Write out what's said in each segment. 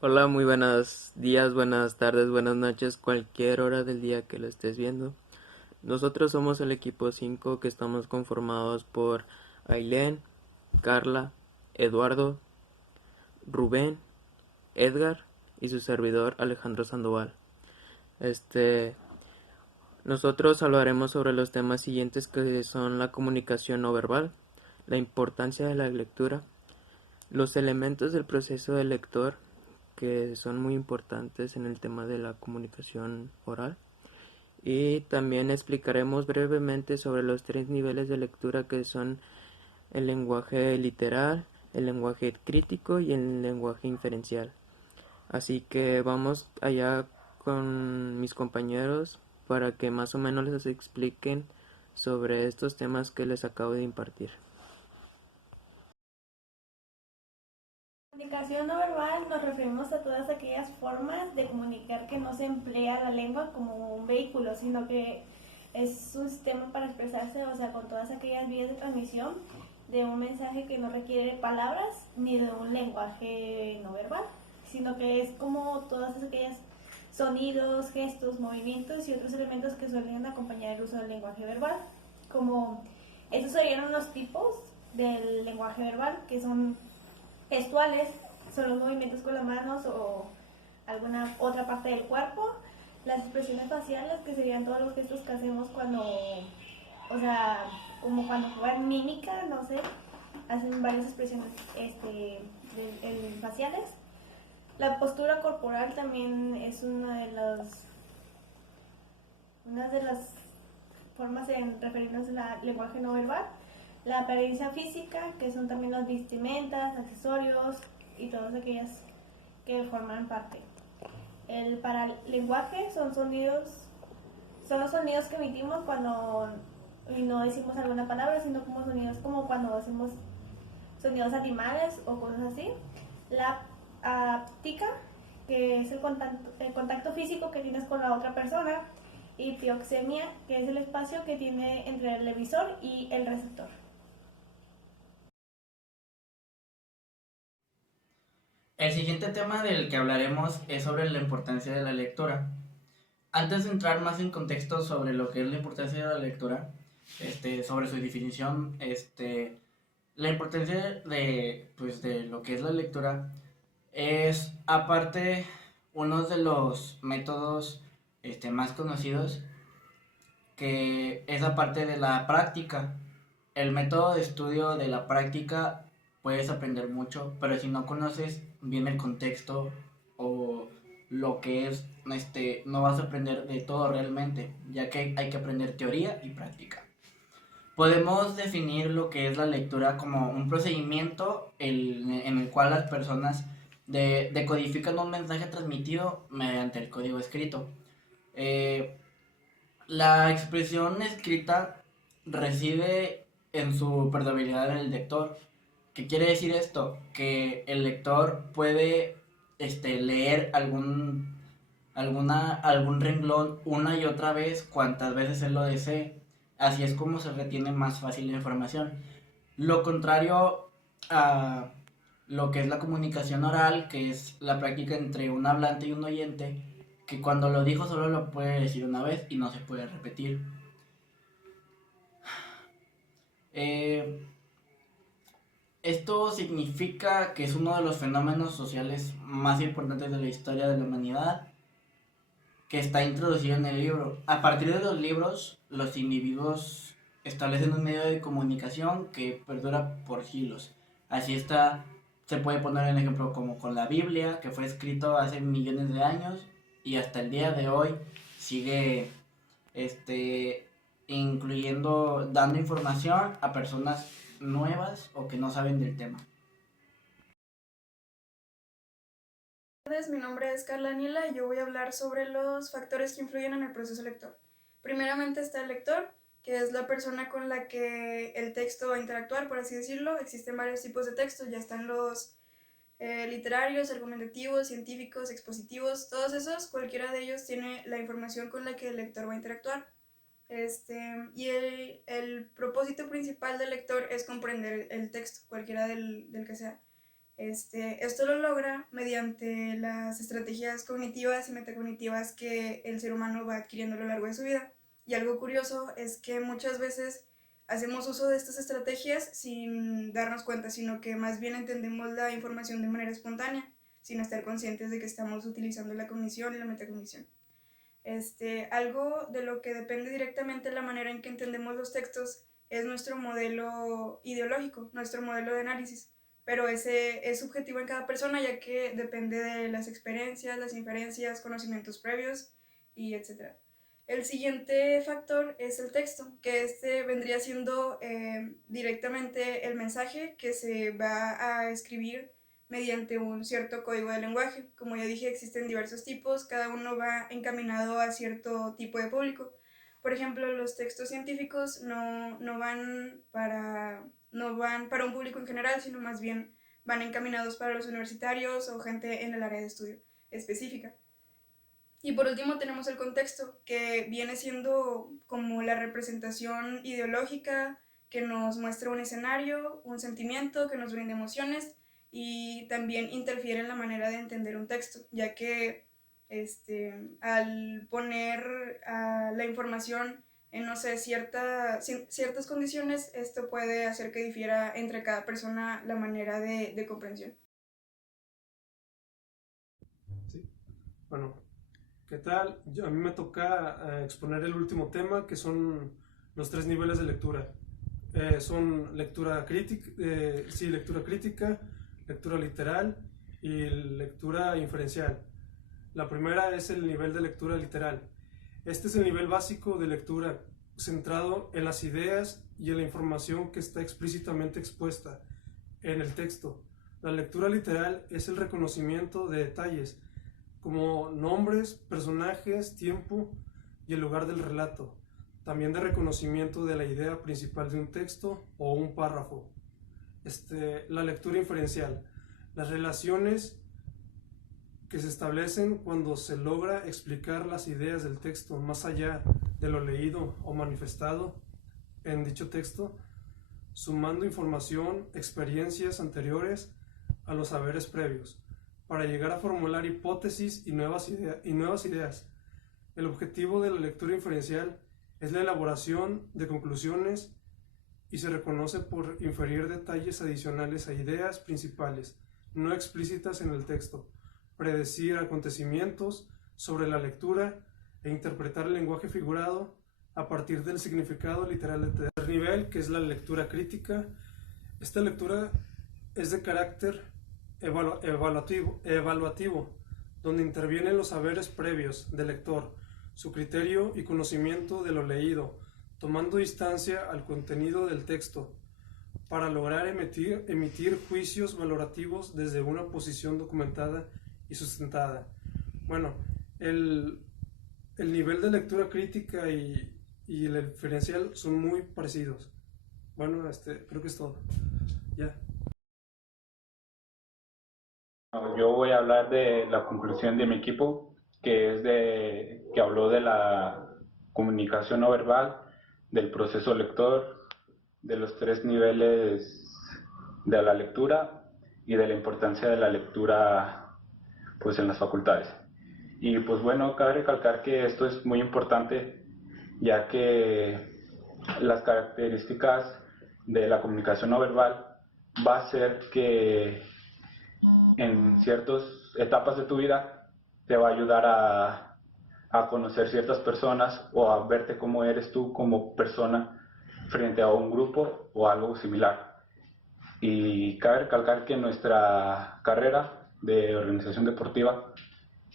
Hola, muy buenos días, buenas tardes, buenas noches, cualquier hora del día que lo estés viendo. Nosotros somos el equipo 5 que estamos conformados por Ailén, Carla, Eduardo, Rubén, Edgar y su servidor Alejandro Sandoval. Este, Nosotros hablaremos sobre los temas siguientes que son la comunicación no verbal, la importancia de la lectura, los elementos del proceso del lector que son muy importantes en el tema de la comunicación oral. Y también explicaremos brevemente sobre los tres niveles de lectura que son el lenguaje literal, el lenguaje crítico y el lenguaje inferencial. Así que vamos allá con mis compañeros para que más o menos les expliquen sobre estos temas que les acabo de impartir. Comunicación no verbal nos referimos a todas aquellas formas de comunicar que no se emplea la lengua como un vehículo, sino que es un sistema para expresarse, o sea, con todas aquellas vías de transmisión de un mensaje que no requiere palabras ni de un lenguaje no verbal, sino que es como todas aquellas sonidos, gestos, movimientos y otros elementos que suelen acompañar el uso del lenguaje verbal. Como estos serían unos tipos del lenguaje verbal que son gestuales, son los movimientos con las manos o alguna otra parte del cuerpo. Las expresiones faciales, que serían todos los gestos que hacemos cuando, o sea, como cuando juegan mímica, no sé, hacen varias expresiones faciales. La postura corporal también es una de las formas en referirnos al lenguaje no verbal. La apariencia física, que son también las vestimentas, accesorios y todas aquellas que forman parte. El paralenguaje son los sonidos que emitimos cuando no decimos alguna palabra, sino como sonidos como cuando hacemos sonidos animales o cosas así. La áptica, que es el contacto físico que tienes con la otra persona, y pioxemia, que es el espacio que tiene entre el emisor y el receptor. El siguiente tema del que hablaremos es sobre la importancia de la lectura. Antes de entrar más en contexto sobre lo que es la importancia de la lectura, sobre su definición, la importancia de lo que es la lectura es aparte uno de los métodos más conocidos, que es aparte de la práctica. El método de estudio de la práctica puedes aprender mucho, pero si no conoces bien el contexto o lo que es, no vas a aprender de todo realmente, ya que hay que aprender teoría y práctica. Podemos definir lo que es la lectura como un procedimiento en el cual las personas decodifican un mensaje transmitido mediante el código escrito. Eh, la expresión escrita reside en su permeabilidad en el lector. ¿Qué quiere decir esto? Que el lector puede leer algún renglón una y otra vez cuantas veces él lo desee. Así es como se retiene más fácil la información. Lo contrario a lo que es la comunicación oral, que es la práctica entre un hablante y un oyente, que cuando lo dijo solo lo puede decir una vez y no se puede repetir. Eh, Esto significa que es uno de los fenómenos sociales más importantes de la historia de la humanidad, que está introducido en el libro. A partir de los libros, los individuos establecen un medio de comunicación que perdura por siglos. Así está, se puede poner un ejemplo como con la Biblia, que fue escrito hace millones de años y hasta el día de hoy sigue este, incluyendo, dando información a personas nuevas o que no saben del tema. Mi nombre es Carla Aniela y yo voy a hablar sobre los factores que influyen en el proceso lector. Primeramente está el lector, que es la persona con la que el texto va a interactuar, por así decirlo. Existen varios tipos de textos, ya están los literarios, argumentativos, científicos, expositivos, todos esos, cualquiera de ellos tiene la información con la que el lector va a interactuar. Y el propósito principal del lector es comprender el texto, cualquiera del que sea. Esto lo logra mediante las estrategias cognitivas y metacognitivas que el ser humano va adquiriendo a lo largo de su vida. Y algo curioso es que muchas veces hacemos uso de estas estrategias sin darnos cuenta, sino que más bien entendemos la información de manera espontánea, sin estar conscientes de que estamos utilizando la cognición y la metacognición. Algo de lo que depende directamente la manera en que entendemos los textos es nuestro modelo ideológico, nuestro modelo de análisis, pero ese es subjetivo en cada persona, ya que depende de las experiencias, las inferencias, conocimientos previos y etc. El siguiente factor es el texto, que vendría siendo directamente el mensaje que se va a escribir mediante un cierto código de lenguaje. Como ya dije, existen diversos tipos, cada uno va encaminado a cierto tipo de público. Por ejemplo, los textos científicos no van para un público en general, sino más bien van encaminados para los universitarios o gente en el área de estudio específica. Y por último tenemos el contexto, que viene siendo como la representación ideológica que nos muestra un escenario, un sentimiento, que nos brinda emociones y también interfiere en la manera de entender un texto, ya que al poner la información en, no sé, ciertas condiciones, esto puede hacer que difiera entre cada persona la manera de comprensión. Sí. Bueno, ¿qué tal? A mí me toca exponer el último tema, que son los 3 niveles de lectura. Son lectura crítica, lectura literal y lectura inferencial. La primera es el nivel de lectura literal. Este es el nivel básico de lectura, centrado en las ideas y en la información que está explícitamente expuesta en el texto. La lectura literal es el reconocimiento de detalles, como nombres, personajes, tiempo y el lugar del relato. También de reconocimiento de la idea principal de un texto o un párrafo. La lectura inferencial. Las relaciones que se establecen cuando se logra explicar las ideas del texto más allá de lo leído o manifestado en dicho texto, sumando información, experiencias anteriores a los saberes previos, para llegar a formular hipótesis y nuevas ideas. El objetivo de la lectura inferencial es la elaboración de conclusiones y se reconoce por inferir detalles adicionales a ideas principales, no explícitas en el texto, predecir acontecimientos sobre la lectura e interpretar el lenguaje figurado a partir del significado literal del tercer nivel, que es la lectura crítica. Esta lectura es de carácter evaluativo, donde intervienen los saberes previos del lector, su criterio y conocimiento de lo leído, tomando distancia al contenido del texto, para lograr emitir juicios valorativos desde una posición documentada y sustentada. Bueno, el nivel de lectura crítica y el inferencial son muy parecidos. Bueno, creo que es todo. Ya. Yo voy a hablar de la conclusión de mi equipo, que habló de la comunicación no verbal, del proceso lector, de los 3 niveles de la lectura y de la importancia de la lectura pues en las facultades. Y pues bueno, cabe recalcar que esto es muy importante, ya que las características de la comunicación no verbal va a ser que en ciertas etapas de tu vida te va a ayudar a conocer ciertas personas o a verte cómo eres tú como persona frente a un grupo o algo similar. Y cabe recalcar que en nuestra carrera de organización deportiva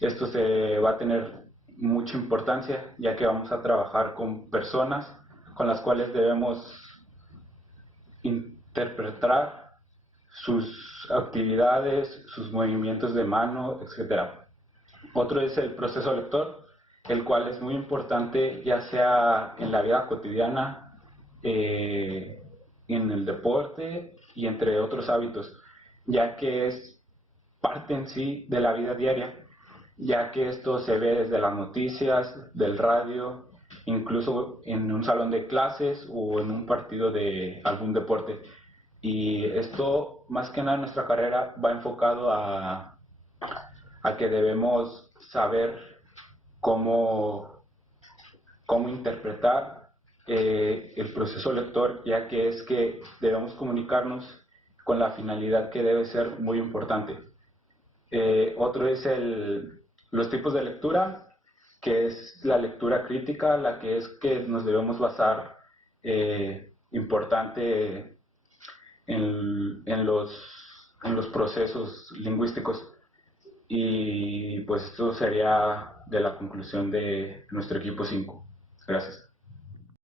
esto se va a tener mucha importancia, ya que vamos a trabajar con personas con las cuales debemos interpretar sus actividades, sus movimientos de mano, etc. Otro es el proceso lector, el cual es muy importante ya sea en la vida cotidiana, en el deporte y entre otros hábitos, ya que es parte en sí de la vida diaria, ya que esto se ve desde las noticias, del radio, incluso en un salón de clases o en un partido de algún deporte. Y esto, más que nada en nuestra carrera, va enfocado a que debemos saber cómo interpretar el proceso lector, ya que es que debemos comunicarnos con la finalidad que debe ser muy importante. Otro es los tipos de lectura, que es la lectura crítica, la que es que nos debemos basar importante en los procesos lingüísticos. Y pues esto sería de la conclusión de nuestro equipo 5. Gracias.